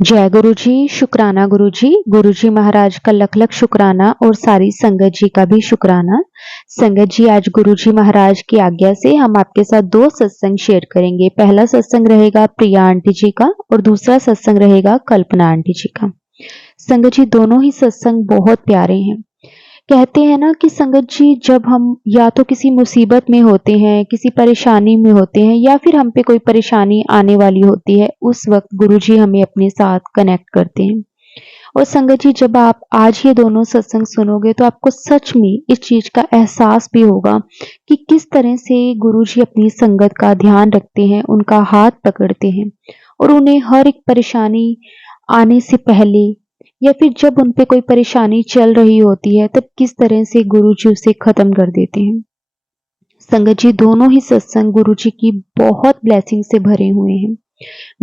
जय गुरु जी, शुक्राना गुरु जी महाराज का लख लख शुक्राना और सारी संगत जी का भी शुक्राना। संगत जी, आज गुरु जी महाराज की आज्ञा से हम आपके साथ दो सत्संग शेयर करेंगे। पहला सत्संग रहेगा प्रिया आंटी जी का और दूसरा सत्संग रहेगा कल्पना आंटी जी का। संगत जी, दोनों ही सत्संग बहुत प्यारे हैं। कहते हैं ना कि संगत जी, जब हम या तो किसी मुसीबत में होते हैं, किसी परेशानी में होते हैं या फिर हम पे कोई परेशानी आने वाली होती है, उस वक्त गुरु जी हमें अपने साथ कनेक्ट करते हैं। और संगत जी, जब आप आज ये दोनों सत्संग सुनोगे तो आपको सच में इस चीज का एहसास भी होगा कि किस तरह से गुरु जी अपनी संगत का ध्यान रखते हैं, उनका हाथ पकड़ते हैं और उन्हें हर एक परेशानी आने से पहले या फिर जब उन पे कोई परेशानी चल रही होती है, तब किस तरह से गुरु जी उसे खत्म कर देते हैं। संगत जी, दोनों ही सत्संग गुरु जी की बहुत ब्लेसिंग से भरे हुए हैं।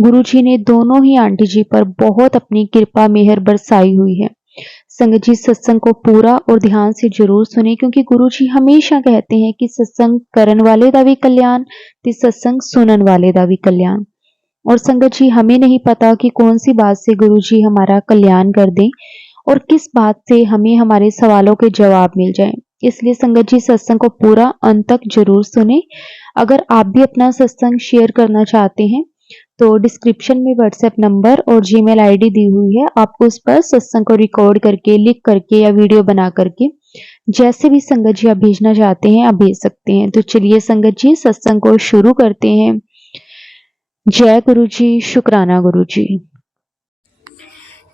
गुरु जी ने दोनों ही आंटी जी पर बहुत अपनी कृपा मेहर बरसाई हुई है। संगत जी, सत्संग को पूरा और ध्यान से जरूर सुने, क्योंकि गुरु जी हमेशा कहते हैं कि सत्संग करन वाले दा भी कल्याण ते सत्संग सुनन वाले दा भी कल्याण। और संगत जी, हमें नहीं पता कि कौन सी बात से गुरु जी हमारा कल्याण कर दें और किस बात से हमें हमारे सवालों के जवाब मिल जाएं। इसलिए संगत जी, सत्संग को पूरा अंत तक जरूर सुने। अगर आप भी अपना सत्संग शेयर करना चाहते हैं तो डिस्क्रिप्शन में व्हाट्सएप नंबर और जीमेल आईडी दी हुई है। आपको उस पर सत्संग को रिकॉर्ड करके, लिख करके या वीडियो बना करके जैसे भी संगत जी आप भेजना चाहते हैं आप भेज सकते हैं। तो चलिए संगत जी, सत्संग को शुरू करते हैं। जय गुरु जी, शुक्राना गुरु जी।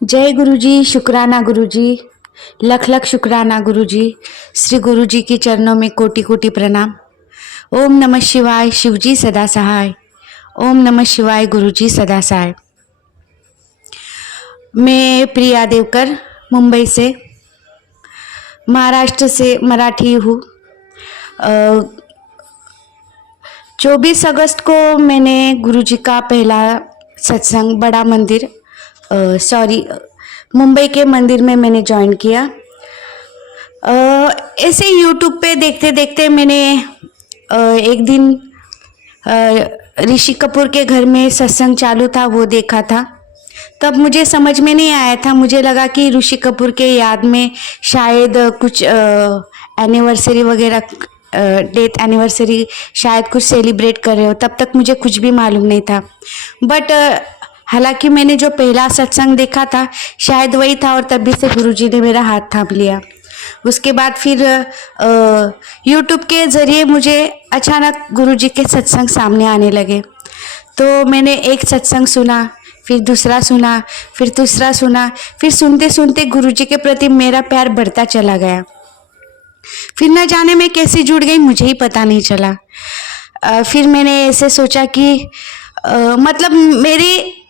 जय गुरु जी, शुक्राना गुरु जी, लख लख शुक्राना गुरु जी। श्री गुरु जी के चरणों में कोटि कोटि प्रणाम। ओम नमः शिवाय, शिव जी सदा सहाय। ओम नमः शिवाय, गुरु जी सदा सहाय। मैं प्रिया देवकर, मुंबई से, महाराष्ट्र से मराठी हूँ। 24 अगस्त को मैंने गुरु जी का पहला सत्संग बड़ा मंदिर मुंबई के मंदिर में मैंने ज्वाइन किया। ऐसे यूट्यूब पे देखते देखते मैंने एक दिन ऋषि कपूर के घर में सत्संग चालू था, वो देखा था। तब मुझे समझ में नहीं आया था, मुझे लगा कि ऋषि कपूर के याद में शायद कुछ एनिवर्सरी वगैरह, डेथ एनिवर्सरी शायद कुछ सेलिब्रेट कर रहे हो। तब तक मुझे कुछ भी मालूम नहीं था। बट हालांकि मैंने जो पहला सत्संग देखा था शायद वही था और तभी से गुरुजी ने मेरा हाथ थाम लिया। उसके बाद फिर यूट्यूब के ज़रिए मुझे अचानक गुरुजी के सत्संग सामने आने लगे। तो मैंने एक सत्संग सुना, फिर दूसरा सुना, फिर तीसरा सुना, फिर सुनते सुनते गुरुजी के प्रति मेरा प्यार बढ़ता चला गया। फिर न जाने मैं कैसे जुड़ गई, मुझे ही पता नहीं चला। फिर मैंने ऐसे सोचा कि मतलब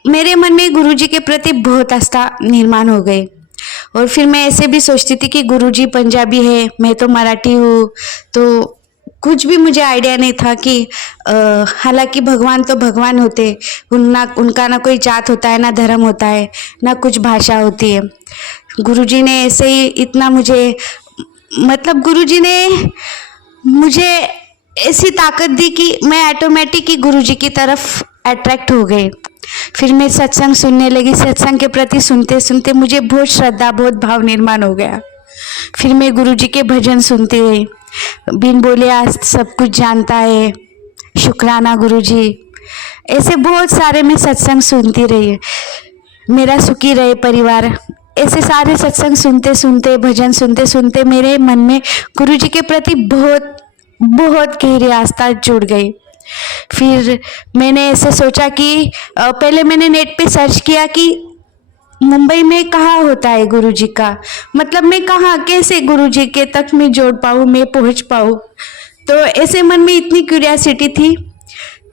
मेरे मन में गुरुजी के प्रति बहुत आस्था निर्माण हो गई। और फिर मैं ऐसे भी सोचती थी कि गुरुजी पंजाबी है, मैं तो मराठी हूँ, तो कुछ भी मुझे आइडिया नहीं था कि हालांकि भगवान तो भगवान होते, उनका ना कोई जात होता है, ना धर्म होता है, ना कुछ भाषा होती है। गुरुजी ने ऐसे ही इतना मुझे, मतलब गुरुजी ने मुझे ऐसी ताकत दी कि मैं ऑटोमेटिक ही गुरुजी की तरफ अट्रैक्ट हो गई। फिर मैं सत्संग सुनने लगी। सत्संग के प्रति सुनते सुनते मुझे बहुत श्रद्धा, बहुत भाव निर्माण हो गया। फिर मैं गुरुजी के भजन सुनती रही। बिन बोले आज सब कुछ जानता है, शुक्राना गुरुजी, ऐसे बहुत सारे मैं सत्संग सुनती रही। मेरा सुखी रहे परिवार, ऐसे सारे सत्संग सुनते सुनते, भजन सुनते सुनते मेरे मन में गुरुजी के प्रति बहुत बहुत गहरी आस्था जुड़ गई। फिर मैंने ऐसे सोचा कि पहले मैंने नेट पे सर्च किया कि मुंबई में कहाँ होता है गुरुजी का, मतलब मैं कहाँ कैसे गुरुजी के तक मैं जोड़ पाऊँ, मैं पहुँच पाऊँ। तो ऐसे मन में इतनी क्यूरियोसिटी थी।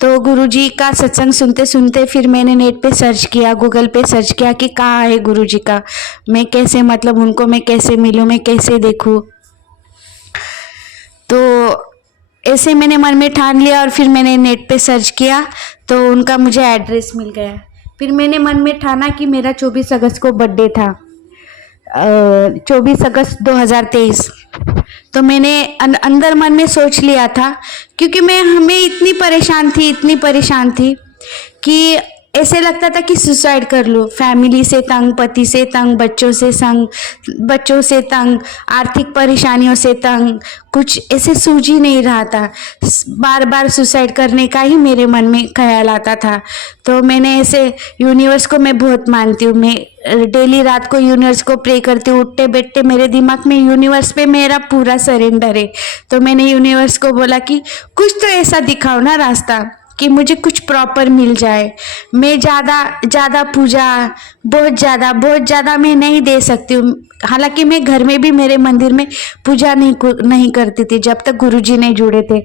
तो गुरुजी का सत्संग सुनते सुनते फिर मैंने नेट पे सर्च किया, गूगल पे सर्च किया कि कहाँ है गुरुजी का, मैं कैसे, मतलब उनको मैं कैसे मिलूँ, मैं कैसे देखूँ। तो ऐसे मैंने मन में ठान लिया और फिर मैंने नेट पे सर्च किया तो उनका मुझे एड्रेस मिल गया। फिर मैंने मन में ठाना कि मेरा 24 अगस्त को बर्थडे था, 24 अगस्त 2023। तो मैंने अंदर मन में सोच लिया था, क्योंकि मैं इतनी परेशान थी कि ऐसे लगता था कि सुसाइड कर लूँ। फैमिली से तंग, पति से तंग, बच्चों से तंग, आर्थिक परेशानियों से तंग, कुछ ऐसे सूझ ही नहीं रहा था। बार बार सुसाइड करने का ही मेरे मन में ख्याल आता था। तो मैंने ऐसे यूनिवर्स को मैं बहुत मानती हूँ। मैं डेली रात को यूनिवर्स को प्रे करती हूँ। उठते बैठते मेरे दिमाग में यूनिवर्स पे मेरा पूरा सरेंडर है। तो मैंने यूनिवर्स को बोला कि कुछ तो ऐसा दिखाओ ना रास्ता कि मुझे कुछ प्रॉपर मिल जाए। मैं ज़्यादा पूजा बहुत ज़्यादा मैं नहीं दे सकती हूँ। हालांकि मैं घर में भी मेरे मंदिर में पूजा नहीं करती थी जब तक गुरुजी नहीं जुड़े थे।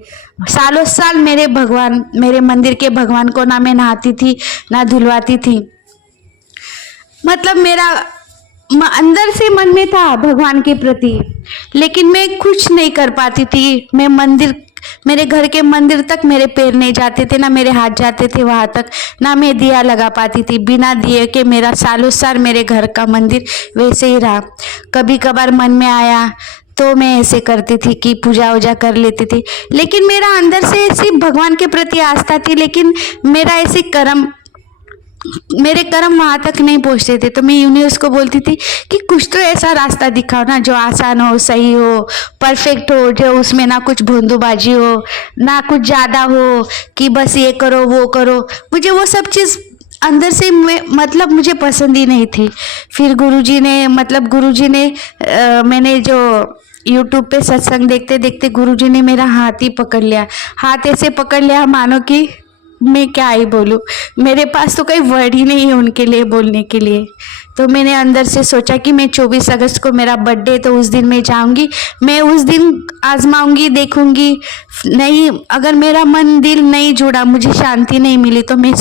सालों साल मेरे मंदिर के भगवान को ना मैं नहाती थी ना धुलवाती थी। मतलब मेरा अंदर से मन में था भगवान के प्रति, लेकिन मैं कुछ नहीं कर पाती थी। मेरे घर के मंदिर तक मेरे पैर नहीं जाते थे, ना मेरे हाथ जाते थे वहां तक, ना मैं दिया लगा पाती थी। बिना दिए के मेरा सालों साल मेरे घर का मंदिर वैसे ही रहा। कभी कभार मन में आया तो मैं ऐसे करती थी कि पूजा वूजा कर लेती थी, लेकिन मेरा अंदर से ऐसी भगवान के प्रति आस्था थी, लेकिन मेरे कर्म वहां तक नहीं पहुंचते थे। तो मैं यूनिवर्स को बोलती थी कि कुछ तो ऐसा रास्ता दिखाओ ना जो आसान हो, सही हो, परफेक्ट हो, जो उसमें ना कुछ भोंदूबाजी हो, ना कुछ ज्यादा हो कि बस ये करो वो करो। मुझे वो सब चीज अंदर से मतलब मुझे पसंद ही नहीं थी। फिर गुरुजी ने मैंने जो यूट्यूब पे सत्संग देखते देखते गुरुजी ने मेरा हाथ ही पकड़ लिया। हाथ ऐसे पकड़ लिया मानो कि मैं क्या ही बोलूँ, मेरे पास तो कोई वर्ड ही नहीं है उनके लिए बोलने के लिए। तो मैंने अंदर से सोचा कि मैं 24 अगस्त को मेरा बर्थडे, तो उस दिन मैं जाऊंगी, मैं उस दिन आजमाऊंगी, देखूंगी। नहीं, अगर मेरा मन दिल नहीं जुड़ा, मुझे शांति नहीं मिली, तो मैं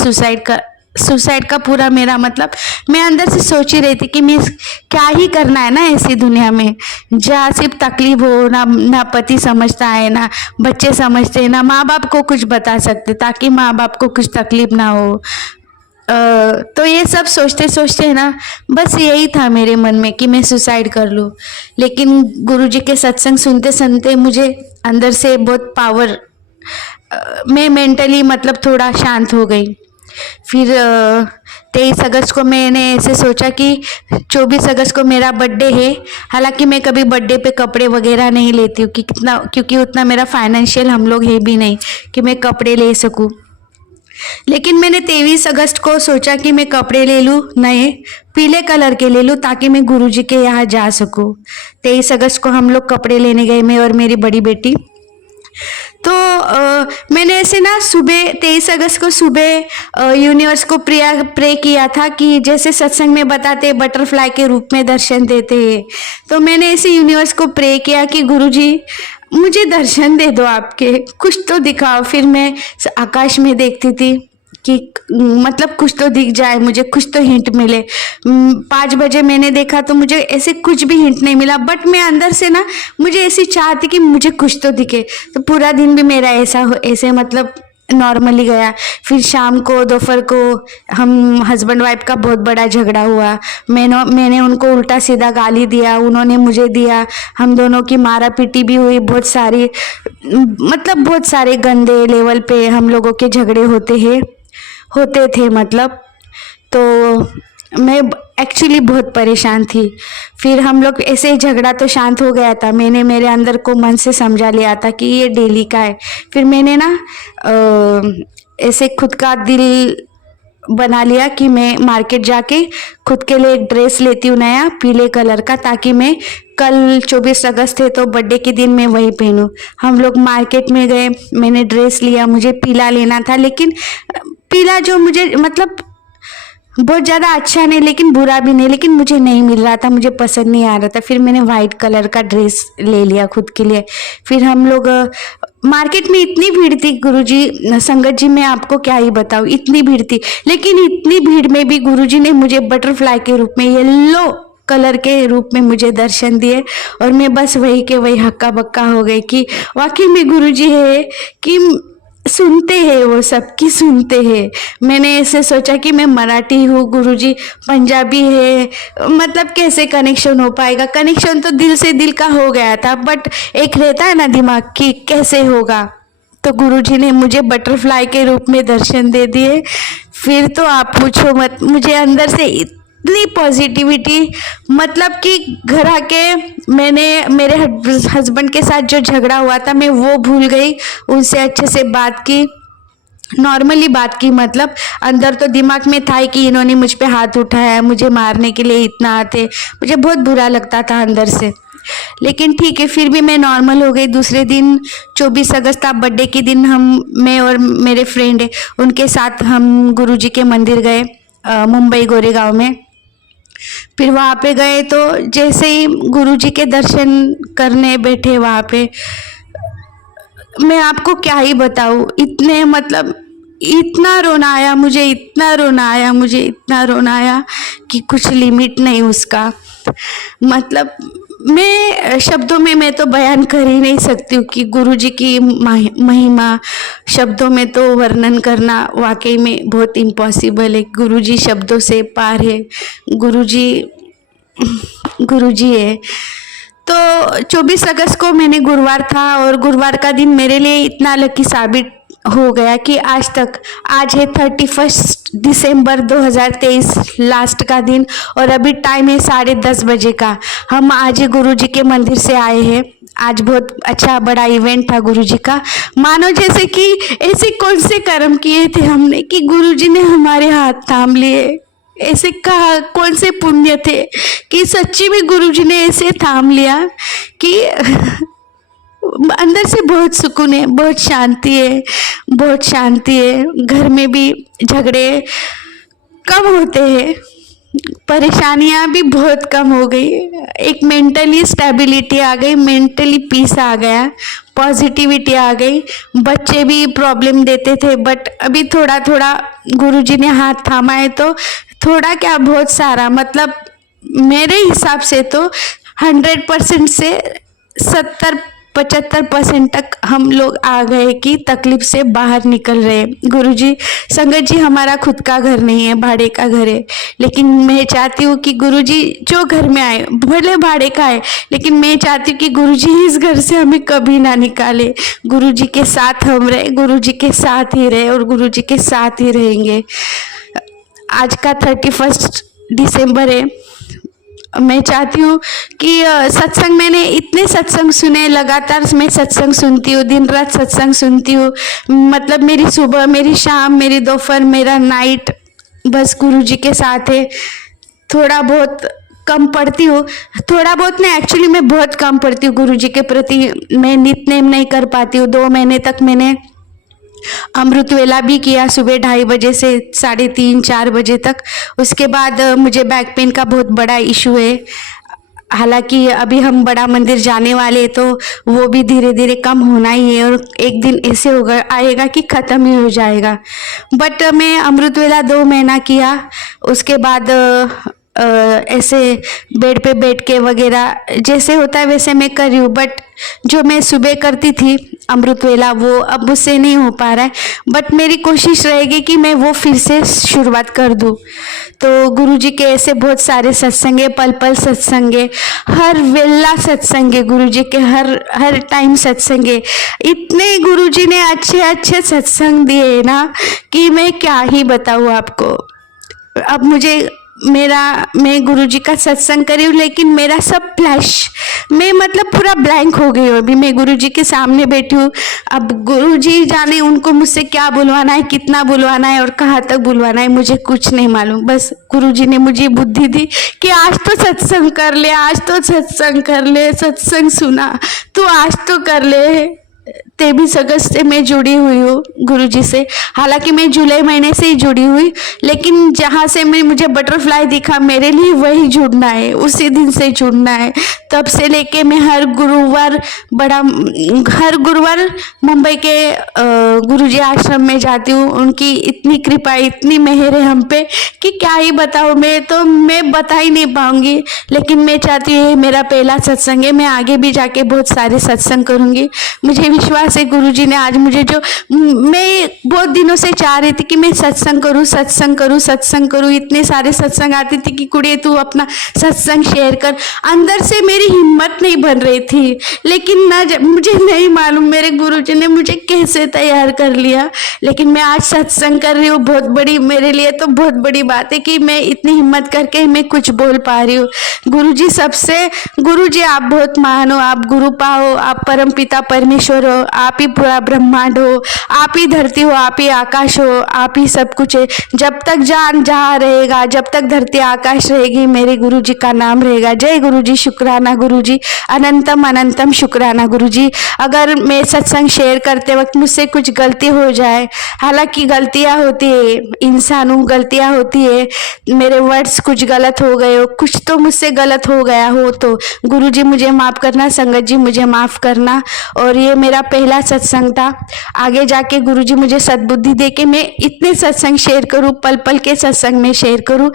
सुसाइड का पूरा मेरा मतलब मैं अंदर से सोच ही रही थी कि मैं क्या ही करना है ना ऐसी दुनिया में जहाँ सिर्फ तकलीफ हो, ना पति समझता है, ना बच्चे समझते हैं, ना माँ बाप को कुछ बता सकते ताकि माँ बाप को कुछ तकलीफ ना हो। तो ये सब सोचते सोचते ना बस यही था मेरे मन में कि मैं सुसाइड कर लूँ। लेकिन गुरुजी के सत्संग सुनते सुनते मुझे अंदर से बहुत पावर, मैं मेंटली मतलब थोड़ा शांत हो गई। फिर 23 अगस्त को मैंने ऐसे सोचा कि 24 अगस्त को मेरा बर्थडे है। हालांकि मैं कभी बर्थडे पे कपड़े वगैरह नहीं लेती हूँ क्योंकि उतना मेरा फाइनेंशियल हम लोग है भी नहीं कि मैं कपड़े ले सकूँ। लेकिन मैंने 23 अगस्त को सोचा कि मैं कपड़े ले लूँ, नए पीले कलर के ले लूँ ताकि मैं गुरुजी के यहाँ जा सकूँ। 23 अगस्त को हम लोग कपड़े लेने गए, मैं और मेरी बड़ी बेटी। तो मैंने ऐसे ना सुबह 23 अगस्त को सुबह यूनिवर्स को प्रे किया था कि जैसे सत्संग में बताते बटरफ्लाई के रूप में दर्शन देते हैं। तो मैंने ऐसे यूनिवर्स को प्रे किया कि गुरुजी मुझे दर्शन दे दो, आपके कुछ तो दिखाओ। फिर मैं आकाश में देखती थी कि मतलब कुछ तो दिख जाए, मुझे कुछ तो हिंट मिले। 5 बजे मैंने देखा तो मुझे ऐसे कुछ भी हिंट नहीं मिला, बट मैं अंदर से ना मुझे ऐसी चाह थी कि मुझे कुछ तो दिखे। तो पूरा दिन भी मेरा ऐसे मतलब नॉर्मली गया। फिर शाम को दोपहर को हम हस्बैंड वाइफ का बहुत बड़ा झगड़ा हुआ। मैंने उनको उल्टा सीधा गाली दिया, उन्होंने मुझे दिया। हम दोनों की मारा पीटी भी हुई, बहुत सारे गंदे लेवल पे हम लोगों के झगड़े होते थे मतलब। तो मैं एक्चुअली बहुत परेशान थी। फिर हम लोग ऐसे ही झगड़ा तो शांत हो गया था। मैंने मेरे अंदर को मन से समझा लिया था कि ये डेली का है। फिर मैंने ना ऐसे खुद का दिल बना लिया कि मैं मार्केट जाके खुद के लिए एक ड्रेस लेती हूँ नया पीले कलर का, ताकि मैं कल 24 अगस्त है तो बर्थडे के दिन मैं वही पहनूं। हम लोग मार्केट में गए, मैंने ड्रेस लिया, मुझे पीला लेना था, लेकिन पीला जो मुझे मतलब बहुत ज़्यादा अच्छा नहीं लेकिन बुरा भी नहीं, लेकिन मुझे नहीं मिल रहा था, मुझे पसंद नहीं आ रहा था। फिर मैंने वाइट कलर का ड्रेस ले लिया खुद के लिए। फिर हम लोग मार्केट में इतनी भीड़ थी गुरुजी, संगत जी मैं आपको क्या ही बताऊँ, इतनी भीड़ थी। लेकिन इतनी भीड़ में भी गुरुजी ने मुझे बटरफ्लाई के रूप में, येलो कलर के रूप में मुझे दर्शन दिए। और मैं बस वही के वही हक्का बक्का हो गई कि वाकई में गुरुजी है कि सुनते हैं, वो सबकी सुनते हैं। मैंने ऐसे सोचा कि मैं मराठी हूँ, गुरुजी पंजाबी है, मतलब कैसे कनेक्शन हो पाएगा। कनेक्शन तो दिल से दिल का हो गया था, बट एक रहता है ना दिमाग की कैसे होगा। तो गुरुजी ने मुझे बटरफ्लाई के रूप में दर्शन दे दिए। फिर तो आप पूछो मत, मुझे अंदर से इतनी पॉजिटिविटी, मतलब कि घर आके मैंने मेरे हस्बैंड के साथ जो झगड़ा हुआ था मैं वो भूल गई, उनसे अच्छे से बात की, नॉर्मली बात की। मतलब अंदर तो दिमाग में था कि इन्होंने मुझ पे हाथ उठाया, मुझे मारने के लिए इतना आते, मुझे बहुत बुरा लगता था अंदर से। लेकिन ठीक है, फिर भी मैं नॉर्मल हो गई। दूसरे दिन 24 अगस्त था, बर्थडे के दिन मैं और मेरे फ्रेंड है उनके साथ हम गुरुजी के मंदिर गए, मुंबई गोरेगांव में। फिर वहाँ पे गए तो जैसे ही गुरुजी के दर्शन करने बैठे वहाँ पे, मैं आपको क्या ही बताऊँ, इतने मतलब इतना रोना आया मुझे, इतना रोना आया मुझे, इतना रोना आया कि कुछ लिमिट नहीं उसका। मतलब मैं शब्दों में मैं तो बयान कर ही नहीं सकती हूँ कि गुरुजी की महिमा शब्दों में तो वर्णन करना वाकई में बहुत इम्पॉसिबल है। गुरुजी शब्दों से पार है, गुरुजी गुरुजी है। तो 24 अगस्त को मैंने गुरुवार था और गुरुवार का दिन मेरे लिए इतना लकी साबित हो गया कि आज है 31 दिसंबर 2023, लास्ट का दिन, और अभी टाइम है 10:30 बजे का। हम आज गुरुजी के मंदिर से आए हैं। आज बहुत अच्छा बड़ा इवेंट था गुरुजी का। मानो जैसे कि ऐसे कौन से कर्म किए थे हमने कि गुरुजी ने हमारे हाथ थाम लिए। ऐसे कहा कौन से पुण्य थे कि सच्ची में गुरुजी ने ऐसे थाम लिया कि अंदर से बहुत सुकून है, बहुत शांति है, बहुत शांति है। घर में भी झगड़े कम होते हैं, परेशानियां भी बहुत कम हो गई, एक मेंटली स्टेबिलिटी आ गई, मेंटली पीस आ गया, पॉजिटिविटी आ गई। बच्चे भी प्रॉब्लम देते थे बट अभी थोड़ा थोड़ा गुरुजी ने हाथ थामा है तो थोड़ा क्या बहुत सारा, मतलब मेरे हिसाब से तो 100% से 70-75% तक हम लोग आ गए कि तकलीफ से बाहर निकल रहे। गुरुजी, संगत जी, हमारा खुद का घर नहीं है, भाड़े का घर है। लेकिन मैं चाहती हूँ कि गुरुजी जो घर में आए, भले भाड़े का है, लेकिन मैं चाहती हूँ कि गुरुजी इस घर से हमें कभी ना निकाले। गुरुजी के साथ हम रहे, गुरुजी के साथ ही रहे और गुरुजी के साथ ही रहेंगे। आज का 31 दिसंबर है। मैं चाहती हूँ कि सत्संग, मैंने इतने सत्संग सुने, लगातार मैं सत्संग सुनती हूँ, दिन रात सत्संग सुनती हूँ। मतलब मेरी सुबह, मेरी शाम, मेरी दोपहर, मेरा नाइट बस गुरुजी के साथ है। थोड़ा बहुत कम पढ़ती हूँ, थोड़ा बहुत नहीं, एक्चुअली मैं बहुत कम पढ़ती हूँ गुरुजी के प्रति। मैं नित्य नहीं कर पाती हूँ। 2 महीने तक मैंने अमृत वेला भी किया, सुबह 2:30 बजे से 3:30-4 बजे तक। उसके बाद मुझे बैक पेन का बहुत बड़ा इशू है। हालांकि अभी हम बड़ा मंदिर जाने वाले तो वो भी धीरे धीरे कम होना ही है और एक दिन ऐसे होगा आएगा कि ख़त्म ही हो जाएगा। बट मैं अमृत वेला 2 महीना किया। उसके बाद ऐसे बेड पे बैठ के वगैरह जैसे होता है वैसे मैं कर रही हूँ। बट जो मैं सुबह करती थी अमृत वेला, वो अब मुझसे नहीं हो पा रहा है। बट मेरी कोशिश रहेगी कि मैं वो फिर से शुरुआत कर दूँ। तो गुरुजी के ऐसे बहुत सारे सत्संग है, पल पल सत्संग है, हर वेला सत्संग है, गुरुजी के हर टाइम सत्संग है। इतने गुरुजी ने अच्छे अच्छे सत्संग दिए ना कि मैं क्या ही बताऊँ आपको। अब मैं गुरुजी का सत्संग करी हूँ, लेकिन मेरा सब फ्लैश, मैं मतलब पूरा ब्लैंक हो गई हूँ। अभी मैं गुरुजी के सामने बैठी हूँ। अब गुरुजी जाने उनको मुझसे क्या बुलवाना है, कितना बुलवाना है और कहाँ तक बुलवाना है, मुझे कुछ नहीं मालूम। बस गुरुजी ने मुझे बुद्धि दी कि आज तो सत्संग कर ले, आज तो सत्संग कर ले, सत्संग सुना तो आज तो कर ले। 23 अगस्त से मैं जुड़ी हुई हूँ गुरुजी से। हालांकि मैं जुलाई महीने से ही जुड़ी हुई, लेकिन जहाँ से मुझे बटरफ्लाई दिखा, मेरे लिए वही जुड़ना है, उसी दिन से जुड़ना है। तब से लेके मैं हर गुरुवार मुंबई के गुरुजी आश्रम में जाती हूँ। उनकी इतनी कृपा, इतनी मेहर है हम पे कि क्या ही बताऊँ। मैं बता ही नहीं पाऊंगी। लेकिन मैं चाहती हूँ, ये मेरा पहला सत्संग है, मैं आगे भी जाके बहुत सारे सत्संग करूँगी। मुझे विश्वास से गुरुजी ने आज मुझे जो, मैं बहुत दिनों से चाह रही थी कि मैं सत्संग करूं, सत्संग करूं, सत्संग करूं। इतने सारे सत्संग आते थे कि कुड़िए तू अपना सत्संग शेयर कर। अंदर से मेरी हिम्मत नहीं बन रही थी, लेकिन ना मुझे नहीं मालूम मेरे गुरुजी ने मुझे कैसे तैयार कर लिया। लेकिन मैं आज सत्संग कर रही हूँ, बहुत बड़ी मेरे लिए तो बहुत बड़ी बात है कि मैं इतनी हिम्मत करके मैं कुछ बोल पा रही हूँ। गुरुजी सबसे, गुरुजी आप बहुत महान हो, आप गुरु पाओ, आप परम पिता परमेश्वर हो, आप ही पूरा ब्रह्मांड हो, आप ही धरती हो, आप ही आकाश हो, आप ही सब कुछ है। जब तक जान जहाँ रहेगा, जब तक धरती आकाश रहेगी, मेरे गुरुजी का नाम रहेगा। जय गुरुजी, शुक्राना गुरुजी, अनंतम अनंतम शुक्राना गुरुजी। अगर मैं सत्संग शेयर करते वक्त मुझसे कुछ गलती हो जाए, हालांकि गलतियां होती है, इंसान हूँ, गलतियां होती है, मेरे वर्ड्स कुछ गलत हो गए हो, कुछ तो मुझसे गलत हो गया हो, तो गुरुजी मुझे माफ़ करना, संगत जी मुझे माफ़ करना। और ये मेरा पहला सत्संग था। आगे जाके गुरुजी मुझे सद्बुद्धि दे के मैं इतने सत्संग शेयर करूँ, पल पल के सत्संग में शेयर करूँ।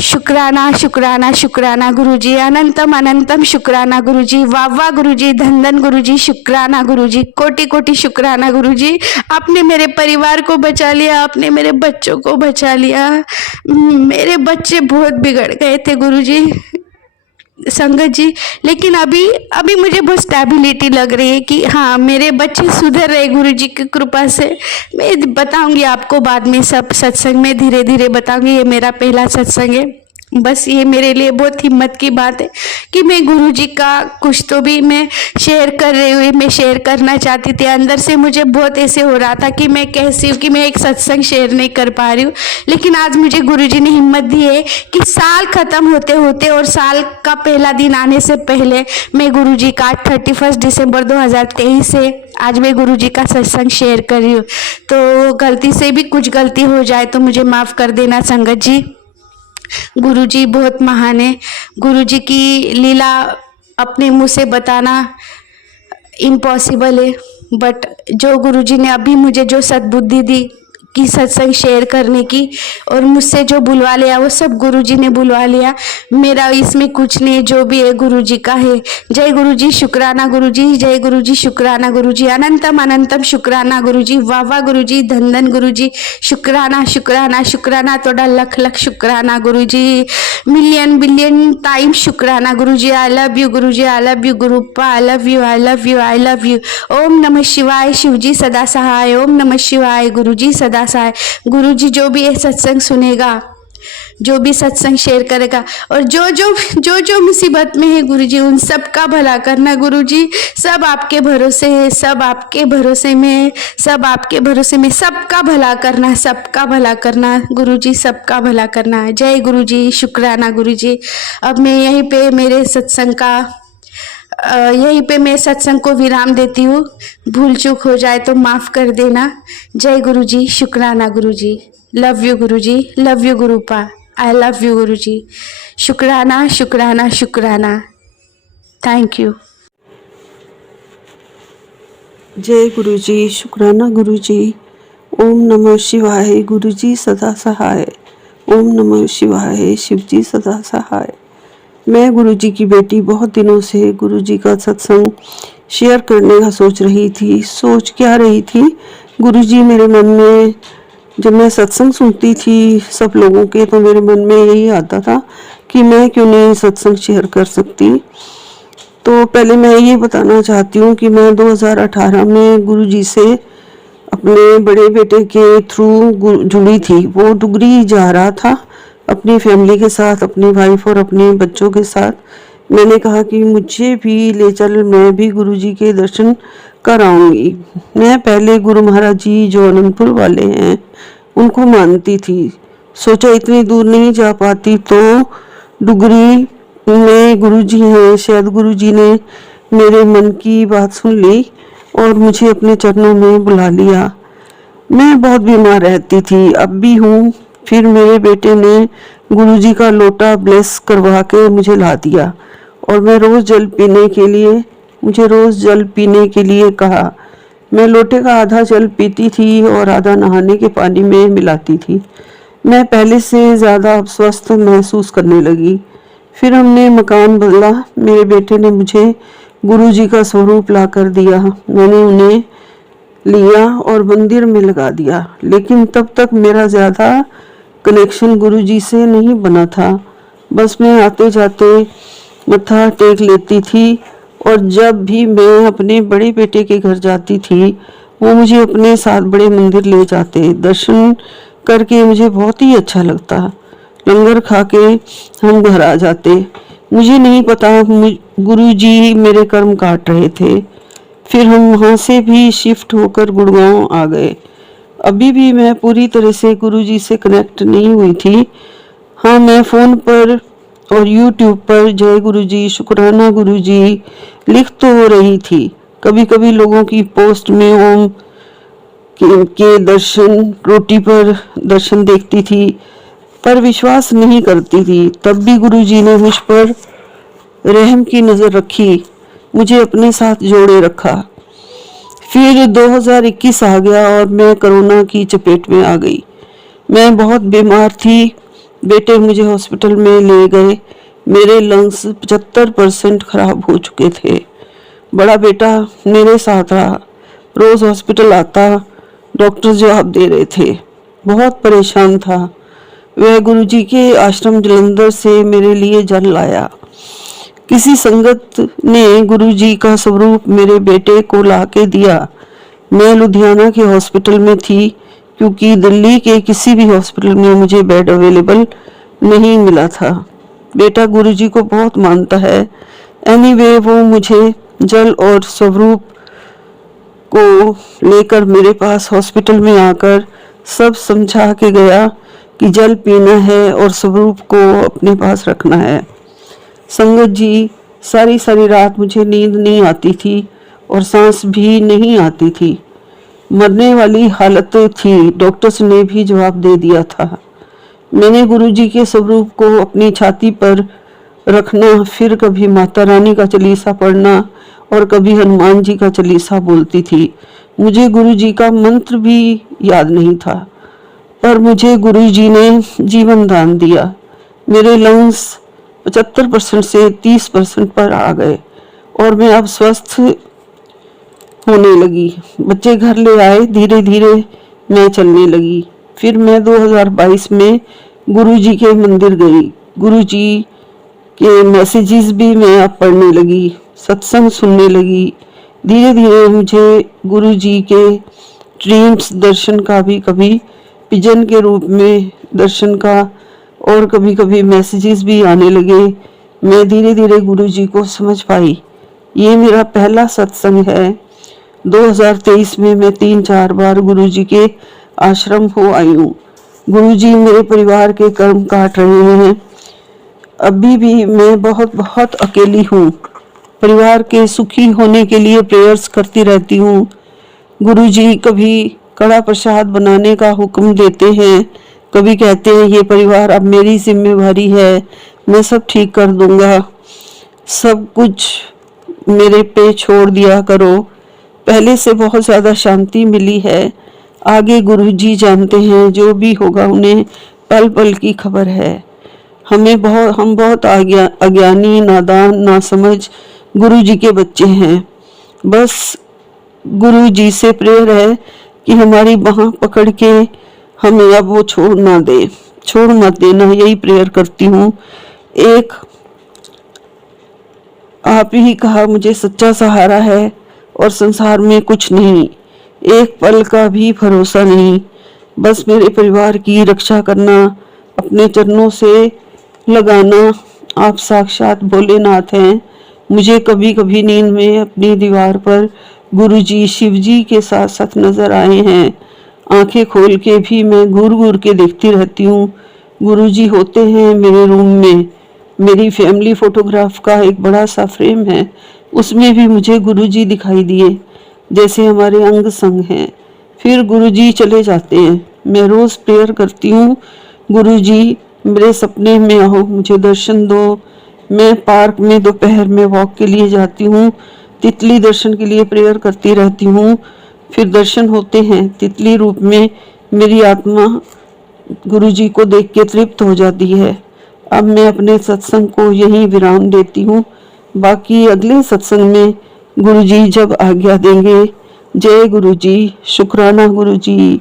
शुक्राना शुक्राना शुक्राना गुरुजी, अनंतम अनंतम शुक्राना गुरुजी, वाह वाह गुरुजी, धन धन गुरुजी, शुक्राना गुरुजी, कोटि कोटि शुक्राना गुरुजी। आपने मेरे परिवार को बचा लिया, आपने मेरे बच्चों को बचा लिया। मेरे बच्चे बहुत बिगड़ गए थे गुरुजी, संगत जी, लेकिन अभी मुझे बहुत स्टेबिलिटी लग रही है कि हाँ मेरे बच्चे सुधर रहे गुरुजी की कृपा से। मैं बताऊंगी आपको बाद में, सब सत्संग में धीरे धीरे बताऊंगी। ये मेरा पहला सत्संग है, बस ये मेरे लिए बहुत हिम्मत की बात है कि मैं गुरुजी का कुछ तो भी मैं शेयर कर रही हुई, मैं शेयर करना चाहती थी। अंदर से मुझे बहुत ऐसे हो रहा था कि मैं कैसी हूँ कि मैं एक सत्संग शेयर नहीं कर पा रही हूँ। लेकिन आज मुझे गुरुजी ने हिम्मत दी है कि साल खत्म होते होते और साल का पहला दिन आने से पहले मैं गुरुजी का 31 दिसंबर 2023 से आज मैं गुरुजी का सत्संग शेयर कर रही हूँ। तो गलती से भी कुछ गलती हो जाए तो मुझे माफ़ कर देना संगत जी। गुरुजी बहुत महान है। गुरुजी की लीला अपने मुंह से बताना इम्पॉसिबल है, बट जो गुरुजी ने अभी मुझे जो सद्बुद्धि दी कि सत्संग शेयर करने की, और मुझसे जो बुलवा लिया वो सब गुरुजी ने बुलवा लिया। मेरा इसमें कुछ नहीं, जो भी है गुरुजी का है। जय गुरुजी, शुक्राना गुरुजी, जय गुरुजी, शुक्राना गुरुजी, अनंतम अनंतम शुक्राना गुरुजी, वाह वाह गुरुजी, धन धन गुरुजी, शुक्राना शुक्राना शुक्राना, तोड़ा लख लख शुक्राना गुरुजी, मिलियन बिलियन टाइम शुक्राना Guruji. I love you Guruji, I love you Guruppa, I love you, I love you, I love you. ओम नमः शिवाय, शिवजी सदा सहाय, ओम नमः शिवाय, गुरुजी सदा सहाय। गुरुजी जो भी ये सत्संग सुनेगा, जो भी सत्संग शेयर करेगा, और जो मुसीबत में है गुरुजी उन सब का भला करना गुरुजी। सब आपके भरोसे है, सब आपके भरोसे में, सब आपके भरोसे में, सबका भला करना, सबका भला करना गुरुजी, सबका भला करना। जय गुरुजी, शुक्राना गुरुजी। अब मैं यहीं पे मेरे सत्संग का यहीं पे मैं सत्संग को विराम देती हूँ। भूल चूक हो जाए तो माफ़ कर देना। जय गुरुजी, शुक्राना Guruji, love you Guruji, love you Gurupa, I love you Guruji, शुक्राना शुक्राना शुक्राना, थैंक यू। जय गुरुजी, शुक्राना गुरुजी, ओम नमः शिवाय, गुरुजी सदा सहाय, ओम नमः शिवाय, शिवजी सदा सहाय। मैं गुरुजी की बेटी बहुत दिनों से गुरुजी का सत्संग शेयर करने का सोच रही थी। सोच क्या रही थी, गुरुजी मेरे मन में, जब मैं सत्संग सुनती थी सब लोगों के, तो मेरे मन में यही आता था कि मैं क्यों नहीं सत्संग शेयर कर सकती। तो पहले मैं ये बताना चाहती हूँ कि मैं 2018 में गुरुजी से अपने बड़े बेटे के थ्रू जुड़ी थी। वो डुगरी जा रहा था अपनी फैमिली के साथ, अपनी वाइफ और अपने बच्चों के साथ। मैंने कहा कि मुझे भी ले चल, मैं भी गुरुजी के दर्शन कराऊंगी। मैं पहले गुरु महाराज जी जो अनंतपुर वाले हैं उनको मानती थी। सोचा इतनी दूर नहीं जा पाती तो डुगरी में गुरुजी हैं, शायद गुरुजी ने मेरे मन की बात सुन ली और मुझे अपने चरणों में बुला लिया। मैं बहुत बीमार रहती थी, अब भी हूँ। फिर मेरे बेटे ने गुरुजी का लोटा ब्लेस करवा के मुझे ला दिया और मैं रोज़ जल पीने के लिए कहा। मैं लोटे का आधा जल पीती थी और आधा नहाने के पानी में मिलाती थी। मैं पहले से ज़्यादा स्वस्थ महसूस करने लगी। फिर हमने मकान बदला। मेरे बेटे ने मुझे गुरुजी का स्वरूप लाकर दिया। मैंने उन्हें लिया और मंदिर में लगा दिया, लेकिन तब तक मेरा ज़्यादा कनेक्शन गुरुजी से नहीं बना था। बस मैं आते जाते मत्था टेक लेती थी, और जब भी मैं अपने बड़े बेटे के घर जाती थी वो मुझे अपने साथ बड़े मंदिर ले जाते। दर्शन करके मुझे बहुत ही अच्छा लगता। लंगर खा के हम घर आ जाते। मुझे नहीं पता गुरुजी मेरे कर्म काट रहे थे। फिर हम वहाँ से भी शिफ्ट होकर गुड़गांव आ गए। अभी भी मैं पूरी तरह से गुरुजी से कनेक्ट नहीं हुई थी। हाँ, मैं फ़ोन पर और यूट्यूब पर जय गुरुजी, शुक्राना गुरुजी लिख तो हो रही थी। कभी कभी लोगों की पोस्ट में ओम के दर्शन, रोटी पर दर्शन देखती थी, पर विश्वास नहीं करती थी। तब भी गुरुजी ने मुझ पर रहम की नज़र रखी, मुझे अपने साथ जोड़े रखा। फिर 2021 आ गया और मैं कोरोना की चपेट में आ गई। मैं बहुत बीमार थी। बेटे मुझे हॉस्पिटल में ले गए। मेरे लंग्स 75% खराब हो चुके थे। बड़ा बेटा मेरे साथ रहा, रोज़ हॉस्पिटल आता, डॉक्टर जवाब दे रहे थे। बहुत परेशान था। वह गुरुजी के आश्रम जलंधर से मेरे लिए जल लाया। किसी संगत ने गुरुजी का स्वरूप मेरे बेटे को ला के दिया। मैं लुधियाना के हॉस्पिटल में थी, क्योंकि दिल्ली के किसी भी हॉस्पिटल में मुझे बेड अवेलेबल नहीं मिला था। बेटा गुरुजी को बहुत मानता है। एनीवे, वो मुझे जल और स्वरूप को लेकर मेरे पास हॉस्पिटल में आकर सब समझा के गया कि जल पीना है और स्वरूप को अपने पास रखना है। संगत जी, सारी सारी रात मुझे नींद नहीं आती थी और सांस भी नहीं आती थी। मरने वाली हालत थी। डॉक्टर्स ने भी जवाब दे दिया था। मैंने गुरुजी के स्वरूप को अपनी छाती पर रखना, फिर कभी माता रानी का चालीसा पढ़ना और कभी हनुमान जी का चालीसा बोलती थी। मुझे गुरुजी का मंत्र भी याद नहीं था, पर मुझे गुरुजी ने जीवन दान दिया। मेरे लंग्स 75% से 30% पर आ गए और मैं अब स्वस्थ होने लगी। बच्चे घर ले आए, धीरे धीरे मैं चलने लगी। फिर मैं 2022 में गुरुजी के मंदिर गई। गुरुजी के मैसेजेस भी मैं अब पढ़ने लगी, सत्संग सुनने लगी। धीरे धीरे मुझे गुरुजी के ड्रीम्स दर्शन का भी, कभी पिजन के रूप में दर्शन का, और कभी कभी मैसेजेस भी आने लगे। मैं धीरे धीरे गुरुजी को समझ पाई। ये मेरा पहला सत्संग है। 2023 में मैं 3-4 बार गुरुजी के आश्रम हो आई हूँ। गुरुजी मेरे परिवार के कर्म काट रहे हैं। अभी भी मैं बहुत बहुत अकेली हूँ। परिवार के सुखी होने के लिए प्रेयर्स करती रहती हूँ। गुरुजी कभी कड़ा प्रसाद बनाने का हुक्म देते हैं, कभी कहते हैं ये परिवार अब मेरी जिम्मेवारी है, मैं सब ठीक कर दूंगा, सब कुछ मेरे पे छोड़ दिया करो। पहले से बहुत ज़्यादा शांति मिली है। आगे गुरुजी जानते हैं, जो भी होगा उन्हें पल पल की खबर है। हम बहुत अज्ञानी, नादान, नासमझ गुरुजी के बच्चे हैं। बस गुरुजी से प्रेयर है कि हमारी बाह पकड़ के हमें अब वो छोड़ मत देना, यही प्रेयर करती हूँ। एक आप ही कहा मुझे सच्चा सहारा है और संसार में कुछ नहीं, एक पल का भी भरोसा नहीं। बस मेरे परिवार की रक्षा करना, अपने चरणों से लगाना। आप साक्षात भोलेनाथ हैं। मुझे कभी कभी नींद में अपनी दीवार पर गुरुजी शिवजी के साथ साथ नजर आए हैं। आंखें खोल के भी मैं घूर घूर के देखती रहती हूँ। गुरुजी होते हैं मेरे रूम में। मेरी फैमिली फोटोग्राफ का एक बड़ा सा फ्रेम है, उसमें भी मुझे गुरुजी दिखाई दिए, जैसे हमारे अंग संग हैं। फिर गुरुजी चले जाते हैं। मैं रोज प्रेयर करती हूँ, गुरुजी मेरे सपने में आओ, मुझे दर्शन दो। मैं पार्क में दोपहर में वॉक के लिए जाती हूँ। तितली दर्शन के लिए प्रेयर करती रहती हूँ। फिर दर्शन होते हैं। तितली रूप में मेरी आत्मा गुरुजी को देख के तृप्त हो जाती है। अब मैं अपने सत्संग को यहीं विराम देती हूँ। बाकी अगले सत्संग में गुरु जी जब आज्ञा देंगे। जय गुरु जी, शुक्राना गुरु जी।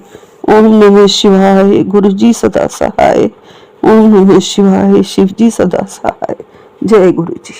ओम नमः शिवाय, गुरु जी सदा सहाय। ओम नमः शिवाय, शिव जी सदा सहाय। जय गुरु जी।